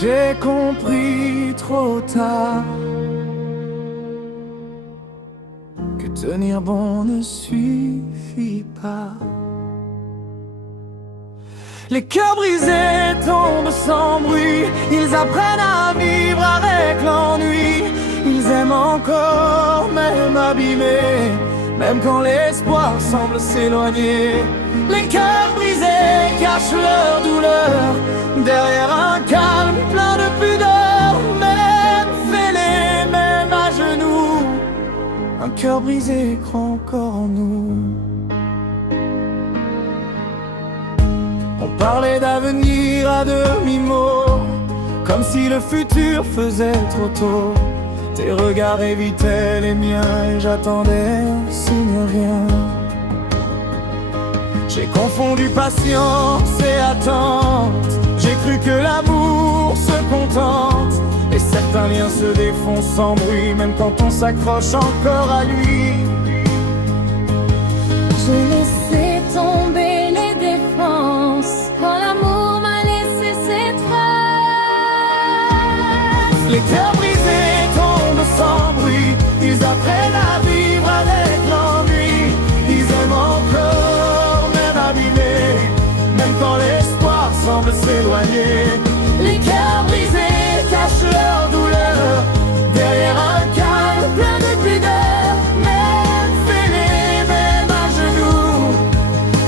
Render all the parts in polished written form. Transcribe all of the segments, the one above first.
J'ai compris trop tard que tenir bon ne suffit pas. Les cœurs brisés tombent sans bruit, ils apprennent à vivre avec l'ennui. Ils aiment encore, même abîmés, même quand l'espoir semble s'éloigner. Les cœurs brisés cachent leur douleur derrière un calme plein de pudeur. Même fêlés, même à genoux, un cœur brisé croit encore en nous. On parlait d'avenir à demi-mot, comme si le futur faisait trop tôt. Tes regards évitaient les miens et j'attendais un signe, rien. J'ai confondu patience et attente. J'ai cru que l'amour se contente, et certains liens se défont sans bruit, même quand on s'accroche encore à lui. J'ai laissé tomber les défenses quand l'amour m'a laissé ses traces. Les cœurs brisés tombent sans bruit, ils apprennent à vivre avec l'ennui. Ils aiment encore, même abîmés, même quand l'espoir semble s'éloigner. Les cœurs brisés cachent leur douleur derrière un calme plein de pudeur. Même fêlés, même à genoux,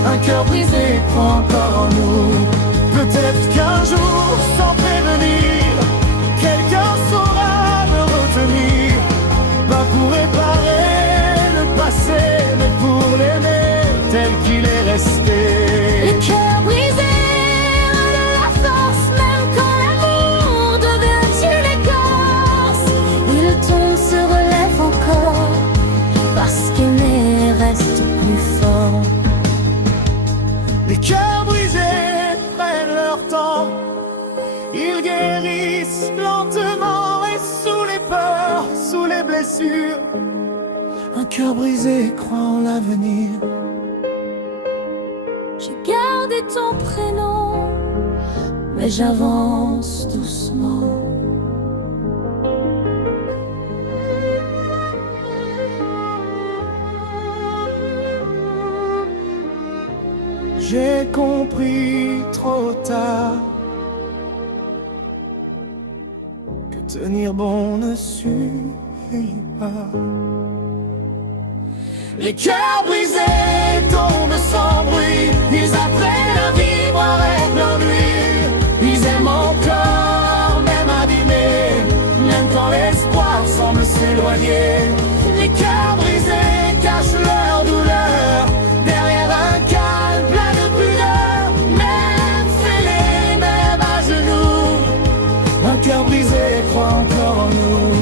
un cœur brisé croit encore en nous. Peut-être qu'un jour, sans prévenir, quelqu'un saura me retenir. Pas pour réparer le passé, mais pour l'aimer tel qu'il est resté. Les cœurs brisés ont de la force, même quand l'amour devient une écorce. Ils tombent, se relèvent encore, parce qu'aimer reste plus fort. Les cœurs brisés prennent leur temps, ils guérissent lentement et sous les peurs, sous les blessures. Un cœur brisé croit en l'avenir. J'ai gardé ton prénom, mais j'avance doucement. J'ai compris trop tard que tenir bon ne suffit pas. Les cœurs brisés tombent sans bruit, ils apprennent à vivre avec l'ennui. Ils aiment encore, même abîmés, même quand l'espoir semble s'éloigner. Les cœurs brisés cachent leur douleur derrière un calme plein de pudeur. Même fêlés, même à genoux, un cœur brisé croit encore en nous.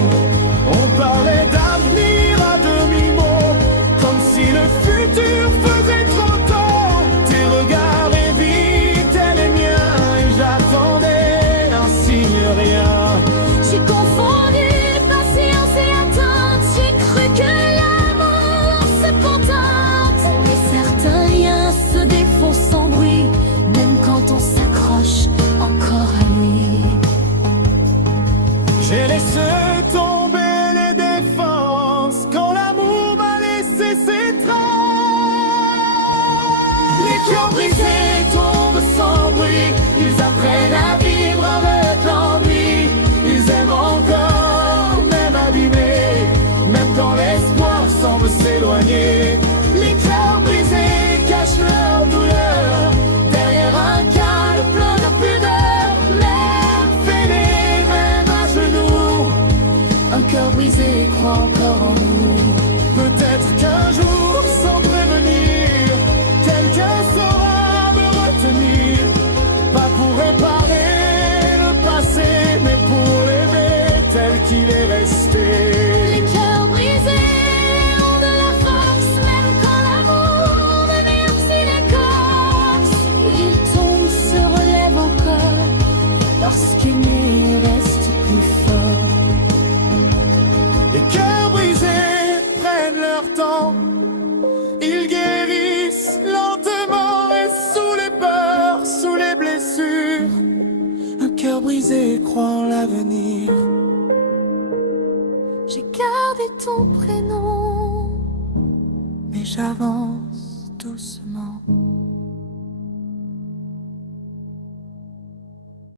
On parlait d'avenir à demi-mot, comme si le futur faisait trop tôt. Tes regards évitaient les miens et j'attendais un signe, rien. J'ai confondu patience et attente. J'ai cru que l'amour se contente, mais certains liens se défont sans bruit, même quand on s'accroche encore à lui. J'ai laissé tomber les défenses quand l'amour m'a laissé ses traces. Les cœurs brisés tombent sans bruit, ils apprennent à vivre avec l'ennui. Ils aiment encore, même abîmés, même quand l'espoir semble s'éloigner. Les cœurs brisés cachent leur douleur derrière un calme plein de pudeur. Même fêlés, même à genoux, un cœur brisé croit encore en nous. Peut-être qu'un jour, sans prévenir, quelqu'un saura me retenir. Pas pour réparer le passé, mais pour l'aimer tel qu'il est resté. Les cœurs brisés ont de la force, même quand l'amour devient une écorce. Ils tombent, se relèvent encore, lorsqu'aimer reste plus fort. Les cœurs brisés prennent leur temps, et crois en l'avenir. J'ai gardé ton prénom, Mais j'avance doucement.